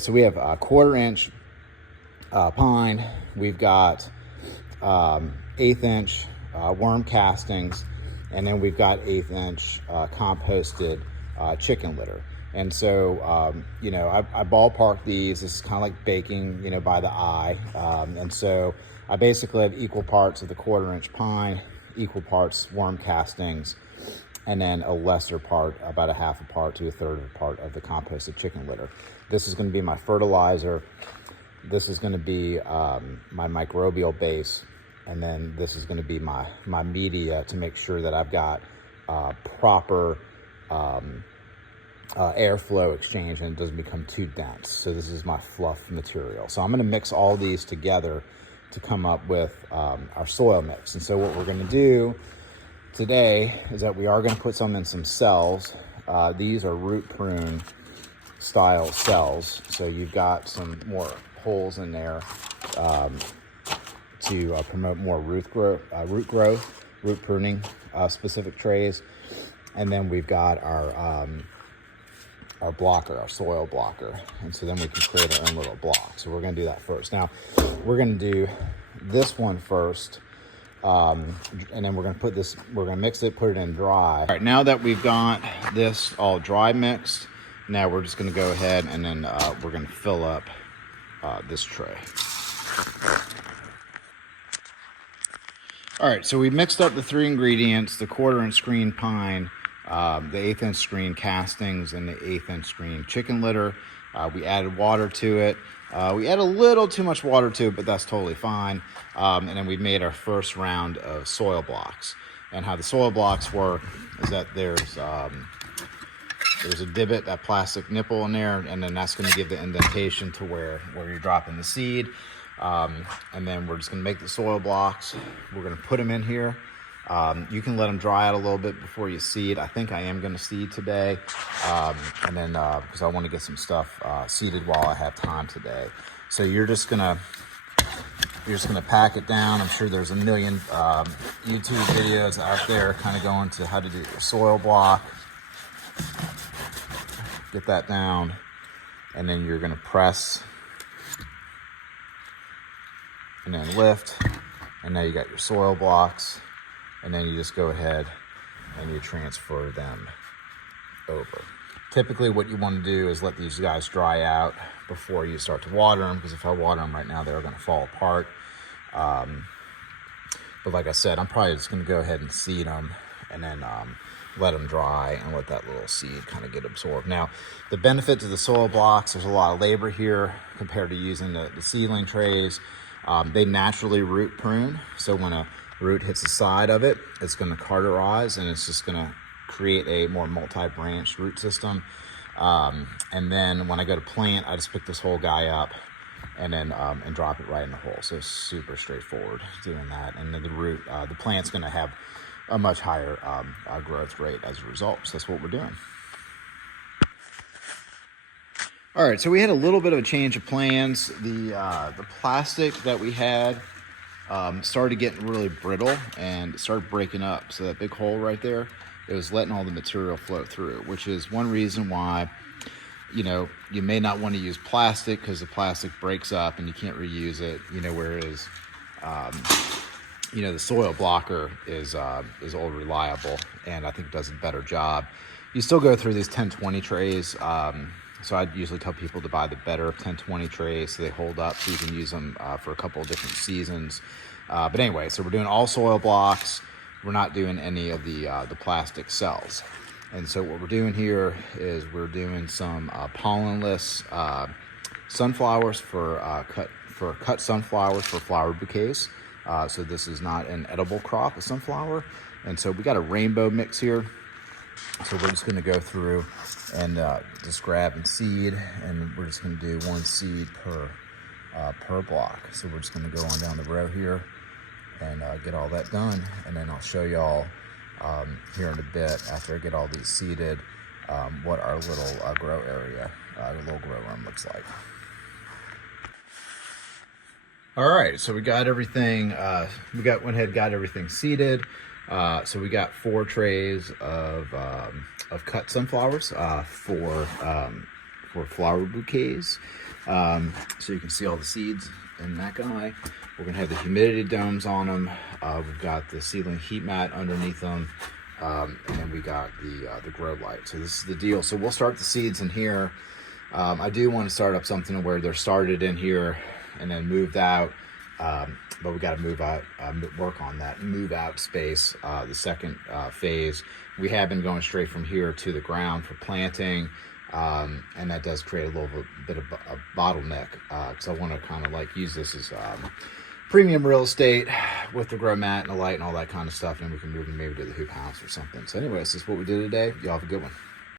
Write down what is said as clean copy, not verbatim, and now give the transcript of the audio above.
So we have a 1/4 inch pine. We've got 1/8 inch worm castings, and then we've got 1/8 inch composted chicken litter. And so, you know, I ballpark these. This is kind of like baking, you know, by the eye. And so I basically have equal parts of the 1/4 inch pine, equal parts worm castings, and then a lesser part, about a half a part to a third of a part of the composted chicken litter. This is going to be my fertilizer. This is going to be my microbial base. And then this is going to be my media to make sure that I've got proper airflow exchange and it doesn't become too dense. So this is my fluff material. So I'm going to mix all these together to come up with our soil mix. And so what we're going to do today is that we are going to put some in some cells. These are root prune style cells. So you've got some more holes in there to promote more root growth, root pruning specific trays. And then we've got our blocker, our soil blocker. And so then we can create our own little block. So we're going to do that first. Now we're going to do this one first. And then we're going to mix it, put it in dry. All right, now that we've got this all dry mixed, now we're just going to go ahead and then we're going to fill up this tray. All right, so we mixed up the 3 ingredients, the 1/4 inch screen pine, the 1/8 inch screen castings, and the 1/8 inch screen chicken litter. We added water to it. We add a little too much water to it, but that's totally fine. And then we made our first round of soil blocks. And how the soil blocks work is that there's a divot, that plastic nipple in there, and then that's going to give the indentation to where you're dropping the seed. And then we're just going to make the soil blocks. We're going to put them in here. You can let them dry out a little bit before you seed. I think I am going to seed today. And then, because I want to get some stuff seeded while I have time today. So you're just going to pack it down. I'm sure there's a million YouTube videos out there kind of going to how to do your soil block. Get that down. And then you're going to press and then lift. And now you got your soil blocks. And then you just go ahead and you transfer them over. Typically what you want to do is let these guys dry out before you start to water them, because if I water them right now, they're going to fall apart. But like I said, I'm probably just going to go ahead and seed them and then let them dry and let that little seed kind of get absorbed. Now, the benefit to the soil blocks, there's a lot of labor here compared to using the seedling trays. They naturally root prune, so when a root hits the side of it, it's going to carterize and it's just going to create a more multi-branched root system. And then when I go to plant, I just pick this whole guy up and then and drop it right in the hole. So it's super straightforward doing that. And then the plant's going to have a much higher growth rate as a result. So that's what we're doing. All right, so we had a little bit of a change of plans. The plastic that we had started getting really brittle and it started breaking up. So that big hole right there, it was letting all the material flow through, which is one reason why, you know, you may not want to use plastic, because the plastic breaks up and you can't reuse it, you know, whereas, you know, the soil blocker is old reliable and I think does a better job. You still go through these 10-20 trays. So I'd usually tell people to buy the better 10-20 trays so they hold up, so you can use them for a couple of different seasons. But anyway, so we're doing all soil blocks. We're not doing any of the plastic cells. And so what we're doing here is we're doing some pollenless sunflowers for cut sunflowers for flower bouquets. So this is not an edible crop of sunflower. And so we got a rainbow mix here. So we're just going to go through and just grab and seed, and we're just going to do 1 seed per block. So we're just going to go on down the row here and get all that done, and then I'll show y'all here in a bit after I get all these seeded what our little grow area, the little grow room looks like. All right, so we got everything. Went ahead, got everything seeded. So we got 4 trays of cut sunflowers for flower bouquets. So you can see all the seeds in that guy. We're gonna have the humidity domes on them. We've got the Seedling heat mat underneath them. And then we got the grow light. So this is the deal. So we'll start the seeds in here. I do want to start up something where they're started in here and then moved out. But we got to move out, work on that move out space. The second phase, we have been going straight from here to the ground for planting. And that does create a little bit of a bottleneck. So I want to kind of like use this as premium real estate with the grow mat and the light and all that kind of stuff. And we can move them maybe to the hoop house or something. So anyways, this is what we did today. Y'all have a good one.